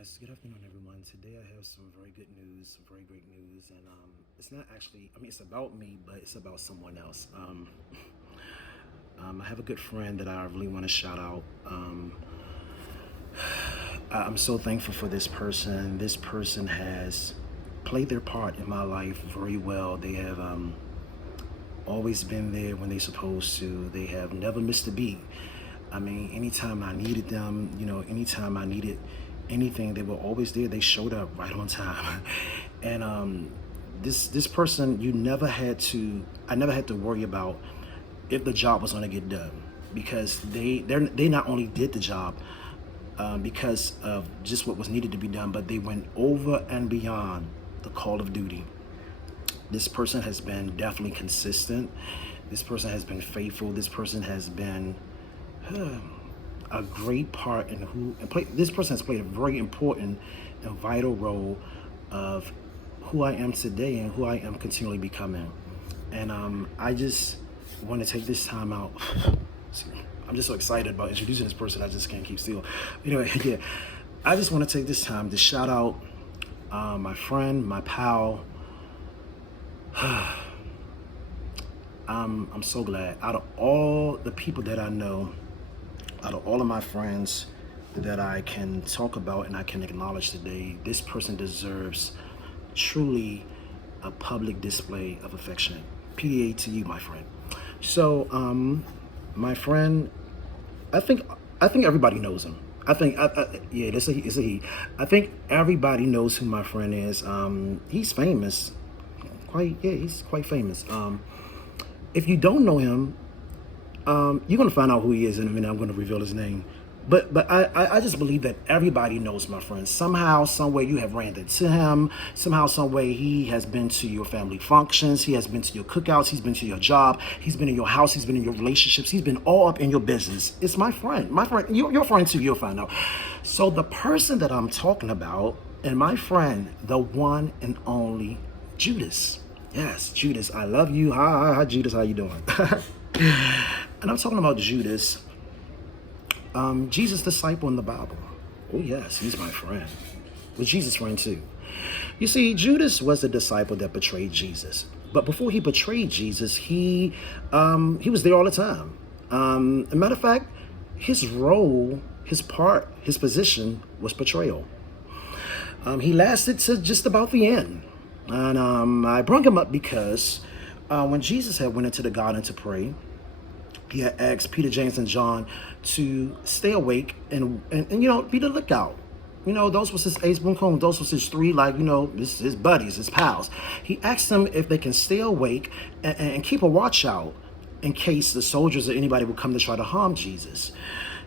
Yes, good afternoon, everyone. Today I have some very good news, some very great news, and it's not actually, it's about me, but it's about someone else. I have a good friend that I really want to shout out. I'm so thankful for this person. This person has played their part in my life very well. They have always been there when they're supposed to. They have never missed a beat. Anytime I needed them, anytime I needed anything, they were always there. They showed up right on time. And this person, I never had to worry about if the job was going to get done, because they not only did the job because of just what was needed to be done, but they went over and beyond the call of duty. This person has been definitely consistent. This person has been faithful. This person has been a great part in this person has played a very important and vital role of who I am today and who I am continually becoming. And I just want to take this time out. I'm just so excited about introducing this person. I just can't keep still. Anyway, yeah, I just want to take this time to shout out my friend, my pal. I'm so glad. Out of all the people that I know, out of all of my friends that I can talk about and I can acknowledge today, this person deserves truly a public display of affection. PDA to you, my friend. So, my friend, I think everybody knows him. Yeah, it's a he. I think everybody knows who my friend is. He's famous. He's quite famous. If you don't know him, you're gonna find out who he is in a minute. I'm gonna reveal his name. But I just believe that everybody knows my friend. Somehow, some way you have ran into him. Somehow, some way he has been to your family functions. He has been to your cookouts. He's been to your job. He's been in your house. He's been in your relationships. He's been all up in your business. It's my friend. My friend, your friend too, you'll find out. So the person that I'm talking about, and my friend, the one and only Judas. Yes, Judas, I love you. Hi, Judas, how you doing? And I'm talking about Judas, Jesus' disciple in the Bible. Oh yes, he's my friend. Was Jesus' friend too. You see, Judas was the disciple that betrayed Jesus. But before he betrayed Jesus, he was there all the time. As a matter of fact, his role, his part, his position was betrayal. He lasted to just about the end. And I brought him up because when Jesus had went into the garden to pray, he had asked Peter, James, and John to stay awake and be the lookout. Those was his ace boom coon. Those was his three, his buddies, his pals. He asked them if they can stay awake and keep a watch out in case the soldiers or anybody would come to try to harm Jesus.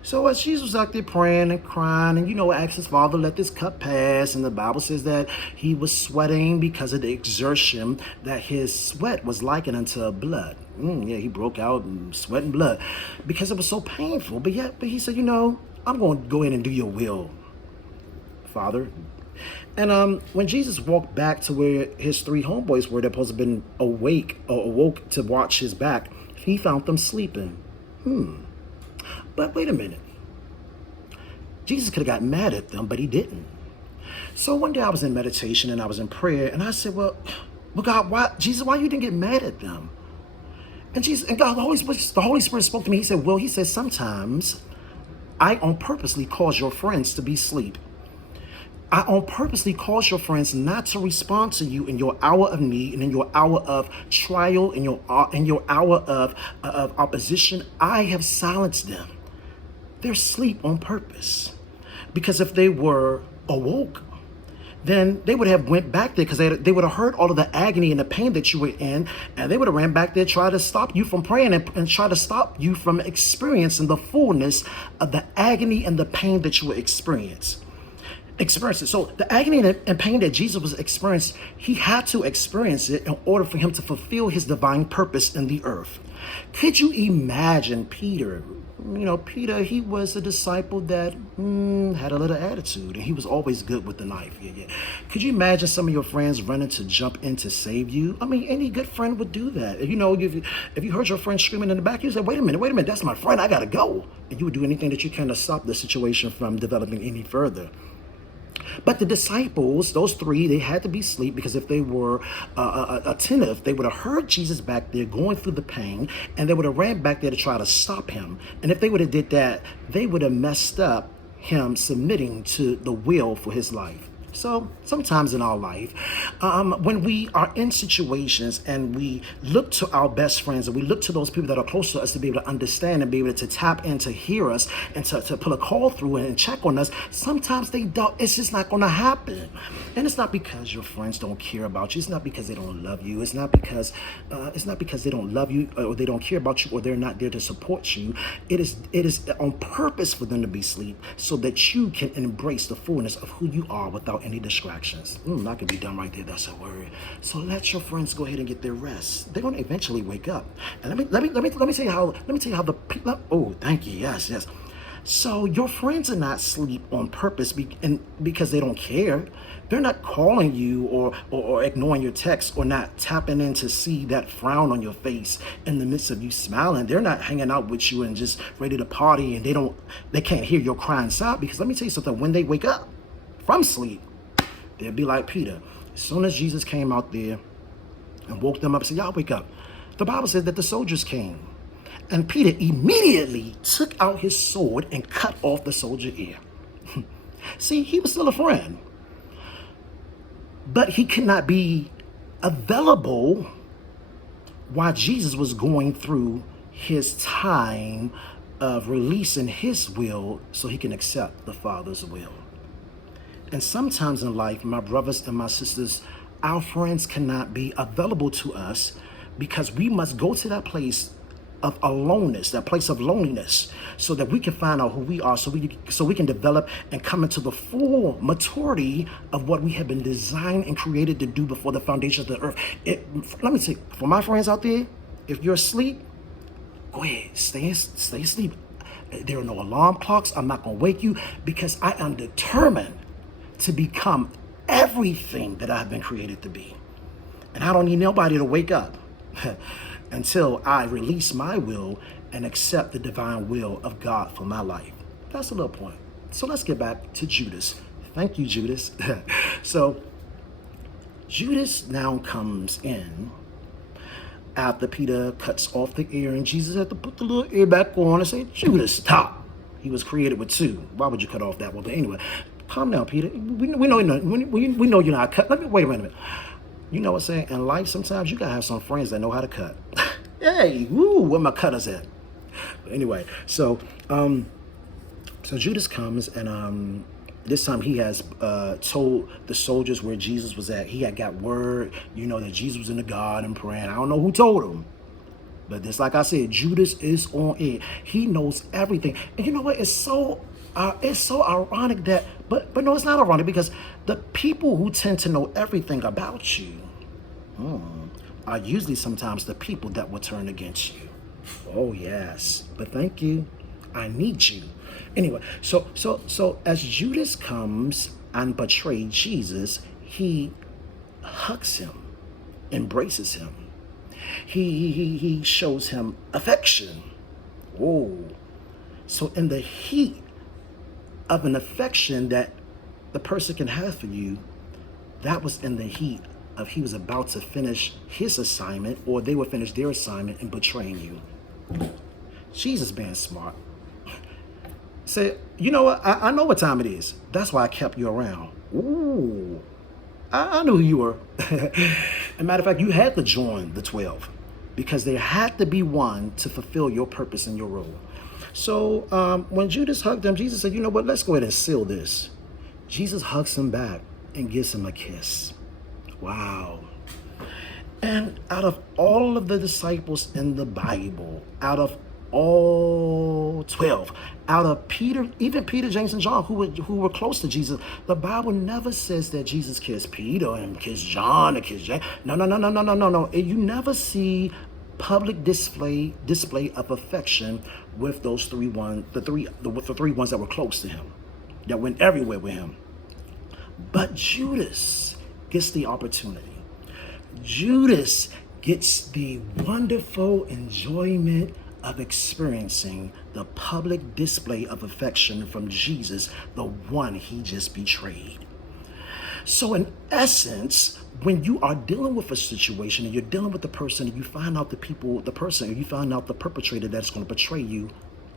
So as Jesus was out there praying and crying and, asked his father, let this cup pass. And the Bible says that he was sweating because of the exertion, that his sweat was likened unto blood. He broke out in sweat and blood because it was so painful. But he said, I'm going to go in and do your will, Father. And when Jesus walked back to where his three homeboys were, that supposed to have been awoke to watch his back, he found them sleeping. But wait a minute. Jesus could have got mad at them, but he didn't. So one day I was in meditation and I was in prayer, and I said, well, God, why you didn't get mad at them? And God, the Holy Spirit spoke to me. He said, sometimes I on purposely cause your friends to be asleep. I on purposely cause your friends not to respond to you in your hour of need and in your hour of trial, in your hour of opposition. I have silenced them. They're asleep on purpose. Because if they were awoke, then they would have went back there, because they would have heard all of the agony and the pain that you were in, and they would have ran back there, try to stop you from praying and try to stop you from experiencing the fullness of the agony and the pain that you were experiencing. So the agony and pain that Jesus was experiencing, he had to experience it in order for him to fulfill his divine purpose in the earth. Could you imagine Peter? Peter, he was a disciple that had a little attitude, and he was always good with the knife. Yeah. Could you imagine some of your friends running to jump in to save you? Any good friend would do that. If you heard your friend screaming in the back, you said, wait a minute, that's my friend, I gotta go. And you would do anything that you can to stop the situation from developing any further. But the disciples, those three, they had to be asleep, because if they were attentive, they would have heard Jesus back there going through the pain, and they would have ran back there to try to stop him. And if they would have did that, they would have messed up him submitting to the will for his life. So sometimes in our life, when we are in situations and we look to our best friends, and we look to those people that are close to us to be able to understand and be able to tap in to hear us and to put a call through and check on us, sometimes they don't. It's just not going to happen. And it's not because your friends don't care about you. It's not because they don't love you. It's not because they don't love you, or they don't care about you, or they're not there to support you. It is on purpose for them to be asleep, so that you can embrace the fullness of who you are without any distractions. That can be done right there. That's a word. So let your friends go ahead and get their rest. They're going to eventually wake up. And let me tell you how the people. Oh, thank you. Yes. So your friends are not asleep on purpose because they don't care. They're not calling you or ignoring your text, or not tapping in to see that frown on your face in the midst of you smiling. They're not hanging out with you and just ready to party, and they can't hear your crying sob. Because let me tell you something, when they wake up from sleep, they'll be like Peter. As soon as Jesus came out there and woke them up and said, y'all wake up, the Bible said that the soldiers came. And Peter immediately took out his sword and cut off the soldier's ear. See, he was still a friend. But he could not be available while Jesus was going through his time of releasing his will so he can accept the Father's will. And sometimes in life, my brothers and my sisters, our friends cannot be available to us, because we must go to that place of aloneness, that place of loneliness, so that we can find out who we are, so we can develop and come into the full maturity of what we have been designed and created to do before the foundations of the earth. Let me say, for my friends out there, if you're asleep, go ahead, stay asleep. There are no alarm clocks. I'm not going to wake you, because I am determined to become everything that I've been created to be. And I don't need nobody to wake up until I release my will and accept the divine will of God for my life. That's a little point. So let's get back to Judas. Thank you, Judas. So Judas now comes in after Peter cuts off the ear, and Jesus had to put the little ear back on and say, Judas, stop. He was created with two. Why would you cut off that one? But anyway, calm down, Peter. We know you're not cut. Wait a minute. You know what I'm saying? In life, sometimes you gotta have some friends that know how to cut. Hey, where my cutters at? But anyway, so Judas comes, and this time he has told the soldiers where Jesus was at. He had got word, that Jesus was in the garden praying. I don't know who told him, but just like I said, Judas is on it. He knows everything. And you know what? It's so ironic that, but no, it's not ironic, because the people who tend to know everything about you are usually sometimes the people that will turn against you. Oh yes, but thank you. I need you. Anyway, so as Judas comes and betrays Jesus, he hugs him, embraces him. He shows him affection. Oh, so in the heat of an affection that the person can have for you, that was in the heat of he was about to finish his assignment, or they would finish their assignment in betraying you. Jesus being smart said, you know what, I know what time it is. That's why I kept you around. Ooh, I knew who you were. As a matter of fact, you had to join the 12, because there had to be one to fulfill your purpose and your role. So when Judas hugged him, Jesus said, you know what, let's go ahead and seal this. Jesus hugs him back and gives him a kiss. Wow. And out of all of the disciples in the Bible, out of all 12, out of Peter, even Peter, James, and John, who were close to Jesus, the Bible never says that Jesus kissed Peter and kissed John and kissed James. No. You never see public display of affection with those the three ones that were close to him, that went everywhere with him. But Judas gets the opportunity. Judas gets the wonderful enjoyment of experiencing the public display of affection from Jesus, the one he just betrayed. So in essence, when you are dealing with a situation and you're dealing with the person and you find out and you find out the perpetrator that's going to betray you,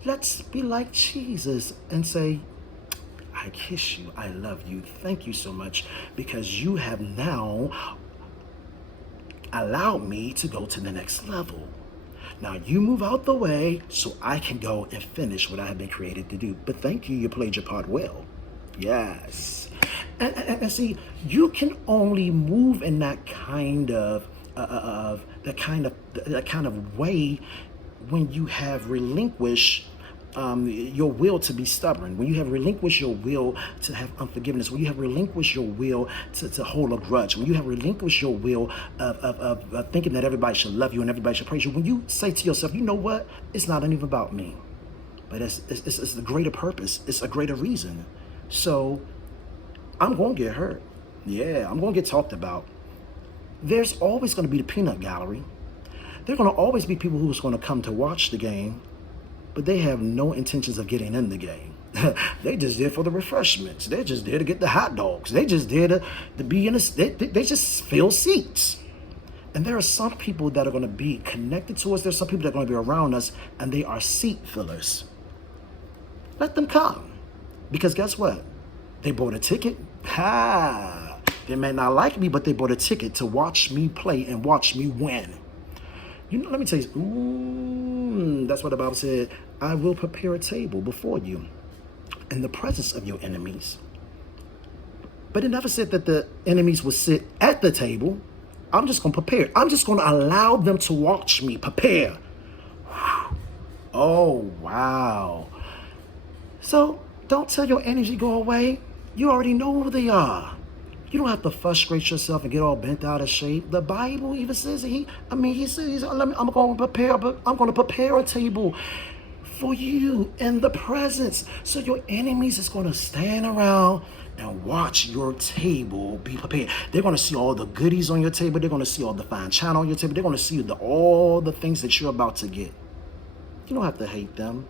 let's be like Jesus and say, I kiss you, I love you, thank you so much, because you have now allowed me to go to the next level. Now you move out the way so I can go and finish what I have been created to do. But thank you, you played your part well. Yes. And see, you can only move in that kind of way when you have relinquished your will to be stubborn, when you have relinquished your will to have unforgiveness, when you have relinquished your will to hold a grudge, when you have relinquished your will of thinking that everybody should love you and everybody should praise you, when you say to yourself, you know what, it's not even about me, but it's a greater purpose, it's a greater reason. So I'm going to get hurt. Yeah, I'm going to get talked about. There's always going to be the peanut gallery. There are going to always be people who's going to come to watch the game, but they have no intentions of getting in the game. They just there for the refreshments. They're just there to get the hot dogs. They just there to be in a, they just fill seats. And there are some people that are going to be connected to us. There's some people that are going to be around us, and they are seat fillers. Let them come. Because guess what? They bought a ticket. Ha! They may not like me, but they bought a ticket to watch me play and watch me win. You know, let me tell you, that's what the Bible said. I will prepare a table before you in the presence of your enemies. But it never said that the enemies would sit at the table. I'm just going to prepare. I'm just going to allow them to watch me prepare. Whew. Oh, wow. So don't tell your enemies to go away. You already know who they are. You don't have to frustrate yourself and get all bent out of shape. The Bible even says he says, I'm going to prepare a table for you in the presence. So your enemies is going to stand around and watch your table be prepared. They're going to see all the goodies on your table. They're going to see all the fine china on your table. They're going to see all the things that you're about to get. You don't have to hate them,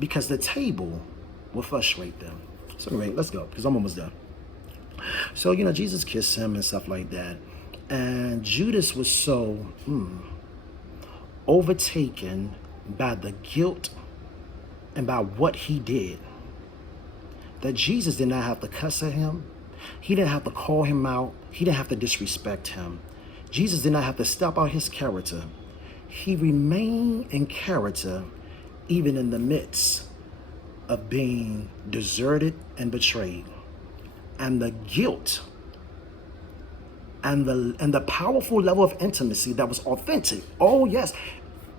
because the table will frustrate them. So anyway, let's go, because I'm almost done. So, Jesus kissed him and stuff like that. And Judas was so overtaken by the guilt and by what he did that Jesus did not have to cuss at him. He didn't have to call him out. He didn't have to disrespect him. Jesus did not have to step out his character. He remained in character even in the midst of being deserted and betrayed. And the guilt and the powerful level of intimacy that was authentic. Oh yes,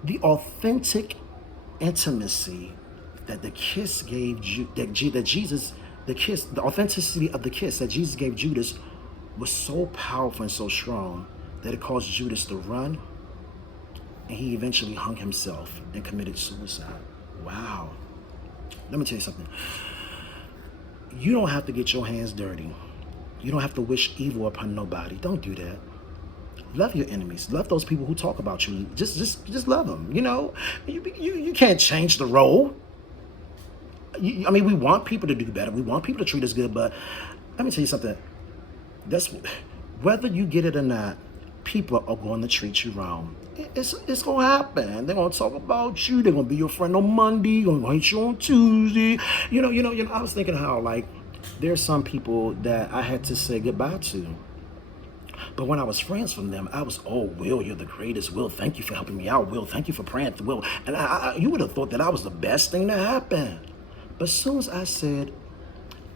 the authentic intimacy that the kiss gave the authenticity of the kiss that Jesus gave Judas was so powerful and so strong that it caused Judas to run, and he eventually hung himself and committed suicide. Wow. Let me tell you something. You don't have to get your hands dirty. You don't have to wish evil upon nobody. Don't do that. Love your enemies. Love those people who talk about you. Just love them. You can't change the role. We want people to do better. We want people to treat us good. But let me tell you something. That's whether you get it or not. People are going to treat you wrong. It's going to happen. They're going to talk about you. They're going to be your friend on Monday. Going to hate you on Tuesday. I was thinking how, there's some people that I had to say goodbye to. But when I was friends from them, I was, oh, Will, you're the greatest. Will, thank you for helping me out. Will, thank you for praying for Will. And you would have thought that I was the best thing that happened. But as soon as I said,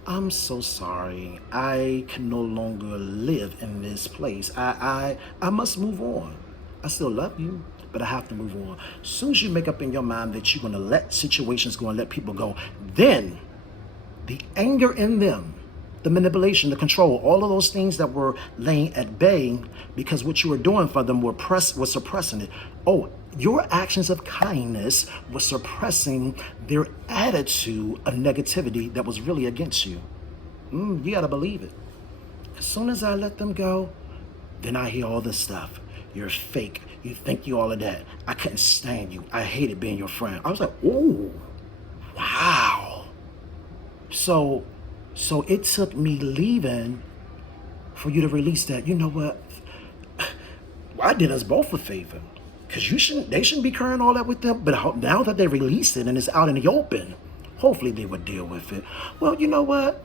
I'm so sorry, I can no longer live in this place. I must move on. I still love you, but I have to move on. As soon as you make up in your mind that you're going to let situations go and let people go, then the anger in them, the manipulation, the control, all of those things that were laying at bay because what you were doing for them was suppressing it. Oh, your actions of kindness was suppressing their attitude of negativity that was really against you. You got to believe it. As soon as I let them go, then I hear all this stuff. You're fake. You think you all of that. I couldn't stand you. I hated being your friend. I was like, oh, wow. So So it took me leaving for you to release that. You know what? I did us both a favor. Because they shouldn't be carrying all that with them. But now that they released it and it's out in the open, hopefully they would deal with it. Well, you know what?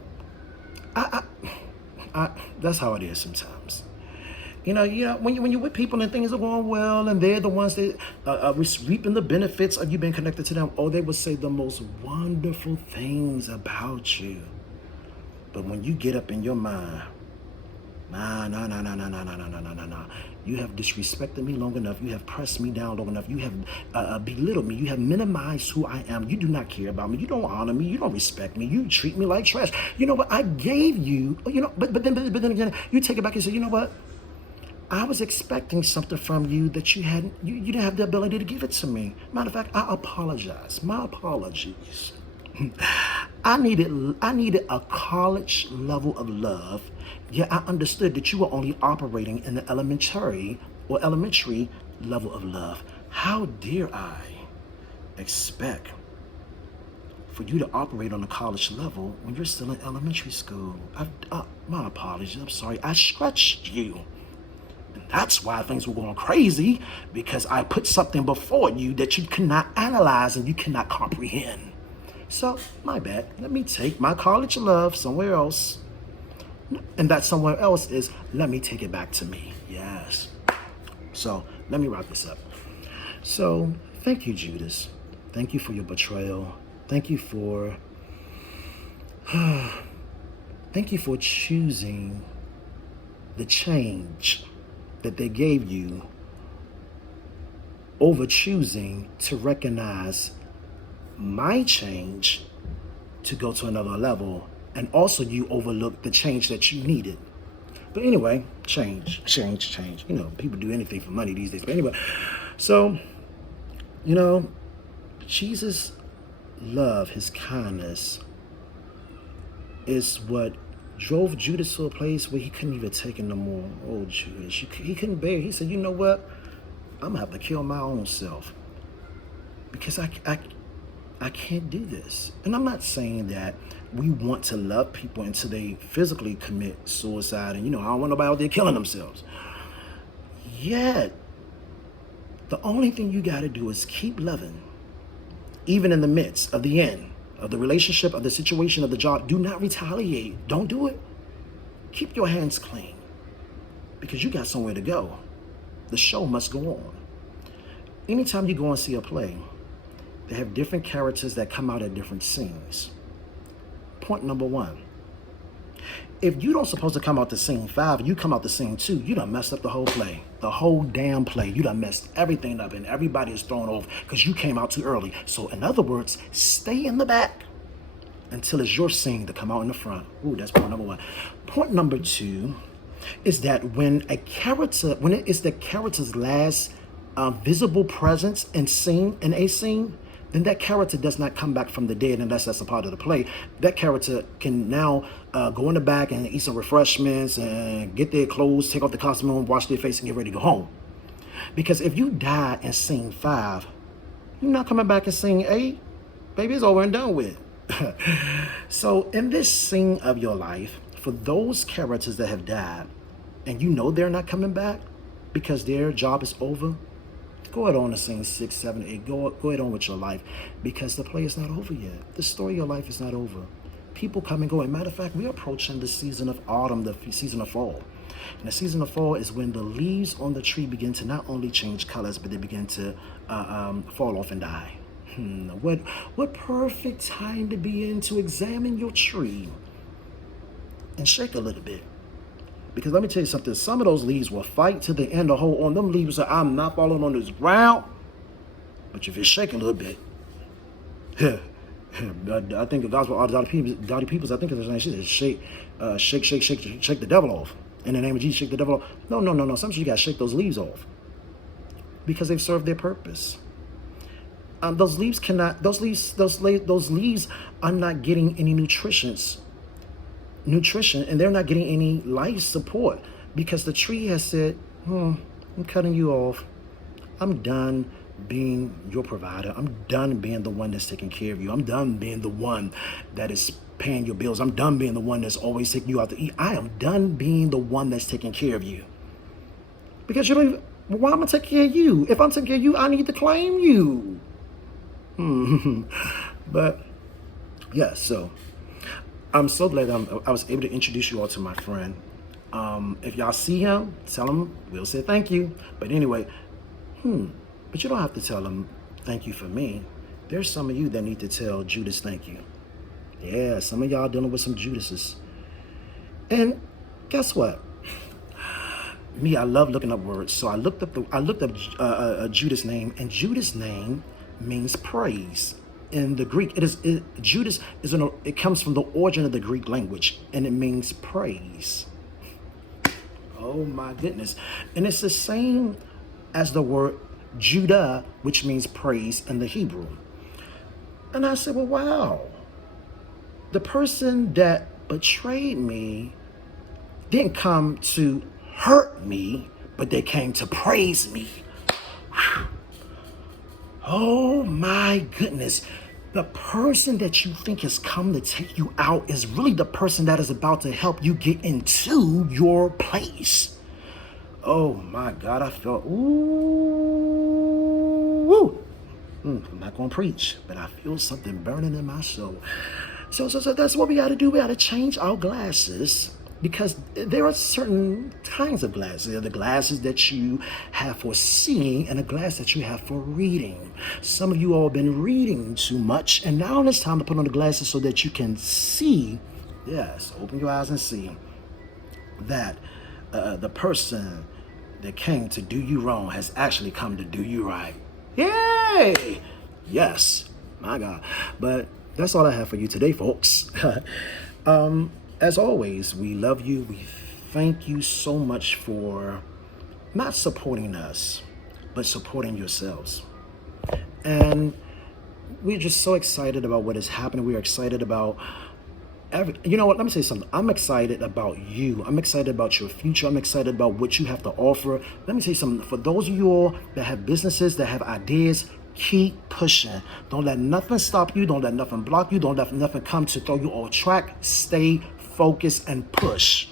That's how it is sometimes. When you're with people and things are going well, and they're the ones that are reaping the benefits of you being connected to them, they will say the most wonderful things about you. But when you get up in your mind, nah, nah, nah, nah, nah, nah, nah, nah, nah, nah, nah, nah. You have disrespected me long enough. You have pressed me down long enough. You have belittled me. You have minimized who I am. You do not care about me. You don't honor me. You don't respect me. You treat me like trash. You know what? I gave you, but then again, you take it back and say, you know what? I was expecting something from you that you didn't have the ability to give it to me. Matter of fact, I apologize. My apologies. I needed a college level of love, yet I understood that you were only operating in the elementary level of love. How dare I expect for you to operate on a college level when you're still in elementary school? My apologies. I'm sorry. I stretched you. And that's why things were going crazy, because I put something before you that you cannot analyze and you cannot comprehend. So, my bad. Let me take my college love somewhere else. And that somewhere else is, let me take it back to me. Yes. So, let me wrap this up. So, thank you, Judas. Thank you for your betrayal. Thank you for choosing the change that they gave you over choosing to recognize my change to go to another level, and also you overlooked the change that you needed. But anyway, change. People do anything for money these days. But anyway, so, Jesus' love, his kindness, is what drove Judas to a place where he couldn't even take it no more. Oh, Judas, he couldn't bear it. He said, you know what? I'm going to have to kill my own self, because I can't do this. And I'm not saying that we want to love people until they physically commit suicide. And, I don't want nobody out there killing themselves. Yet, the only thing you got to do is keep loving. Even in the midst of the end of the relationship, of the situation, of the job, do not retaliate. Don't do it. Keep your hands clean, because you got somewhere to go. The show must go on. Anytime you go and see a play, they have different characters that come out at different scenes. Point number one. If you don't supposed to come out to scene 5, you come out to scene 2, you done messed up the whole play. The whole damn play. You done messed everything up, and everybody is thrown off because you came out too early. So in other words, stay in the back until it's your scene to come out in the front. Ooh, that's point number 1. Point number 2 is that when it is the character's last visible presence in a scene, then that character does not come back from the dead unless that's a part of the play. That character can now go in the back and eat some refreshments and get their clothes, take off the costume, and wash their face and get ready to go home. Because if you die in scene 5, you're not coming back in scene 8. Baby, it's over and done with. So in this scene of your life, for those characters that have died, and they're not coming back because their job is over, go ahead on to scene 6, 7, 8. Go ahead on with your life, because the play is not over yet. The story of your life is not over. People come and go. As a matter of fact, we're approaching the season of autumn, the season of fall. And the season of fall is when the leaves on the tree begin to not only change colors, but they begin to fall off and die. What perfect time to be in to examine your tree and shake a little bit. Because let me tell you something, some of those leaves will fight to the end to hold on. Them leaves are, I'm not falling on this ground. But if you shake a little bit, I think the gospel of Dottie Peoples, I think it's name, she says, shake the devil off. In the name of Jesus, shake the devil off. No. Sometimes you got to shake those leaves off, because they've served their purpose. Those leaves are not getting any nutrition, and they're not getting any life support, because the tree has said, I'm cutting you off. I'm done being your provider. I'm done being the one that's taking care of you. I'm done being the one that is paying your bills. I'm done being the one that's always taking you out to eat. I am done being the one that's taking care of you. Because you don't even, well, why am I taking care of you? If I'm taking care of you, I need to claim you. But yeah, so I'm so glad I was able to introduce you all to my friend. If y'all see him, tell him we'll say thank you. But anyway, but you don't have to tell him thank you for me. There's some of you that need to tell Judas thank you. Yeah, some of y'all dealing with some Judases. And guess what? Me, I love looking up words. So I looked up Judas' name, and Judas' name means praise. In the Greek, Judas it comes from the origin of the Greek language, and it means praise. Oh my goodness. And it's the same as the word Judah, which means praise in the Hebrew. And I said, well, wow. The person that betrayed me didn't come to hurt me, but they came to praise me. Whew. Oh my goodness. The person that you think has come to take you out is really the person that is about to help you get into your place. Oh my God, I felt, ooh. I'm not going to preach, but I feel something burning in my soul. So that's what we got to do. We got to change our glasses, because there are certain kinds of glasses. There are the glasses that you have for seeing and the glass that you have for reading. Some of you all have been reading too much, and now it's time to put on the glasses so that you can see. Yes, open your eyes and see that the person that came to do you wrong has actually come to do you right. Yay! Yes, my God. But that's all I have for you today, folks. As always, we love you. We thank you so much for not supporting us, but supporting yourselves. And we're just so excited about what is happening. We're excited about you know what? Let me say something. I'm excited about you. I'm excited about your future. I'm excited about what you have to offer. Let me say something. For those of you all that have businesses, that have ideas, keep pushing. Don't let nothing stop you. Don't let nothing block you. Don't let nothing come to throw you off track. Stay focused and push.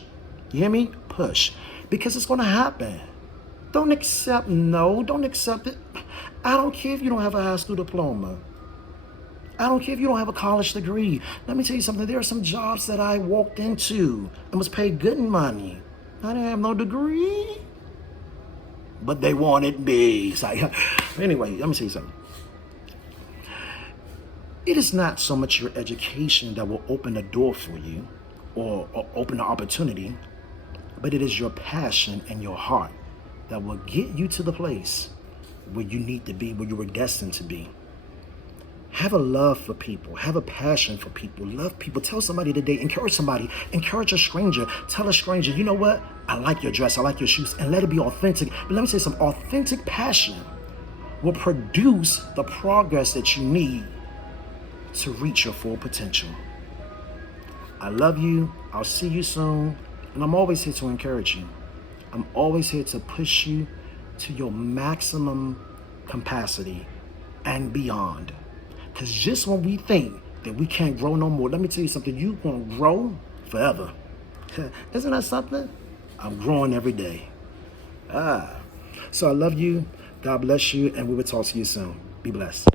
You hear me? Push. Because it's going to happen. Don't accept no. Don't accept it. I don't care if you don't have a high school diploma. I don't care if you don't have a college degree. Let me tell you something. There are some jobs that I walked into and was paid good money. I didn't have no degree, but they wanted me. So anyway, let me tell you something. It is not so much your education that will open the door for you or open the opportunity, but it is your passion and your heart that will get you to the place where you need to be, where you were destined to be. Have a love for people. Have a passion for people. Love people. Tell somebody today. Encourage somebody. Encourage a stranger. Tell a stranger, you know what? I like your dress. I like your shoes. And let it be authentic. But let me say some authentic passion will produce the progress that you need to reach your full potential. I love you. I'll see you soon. And I'm always here to encourage you. I'm always here to push you to your maximum capacity and beyond. Because just when we think that we can't grow no more, let me tell you something, you're going to grow forever. Isn't that something? I'm growing every day. So I love you. God bless you. And we will talk to you soon. Be blessed.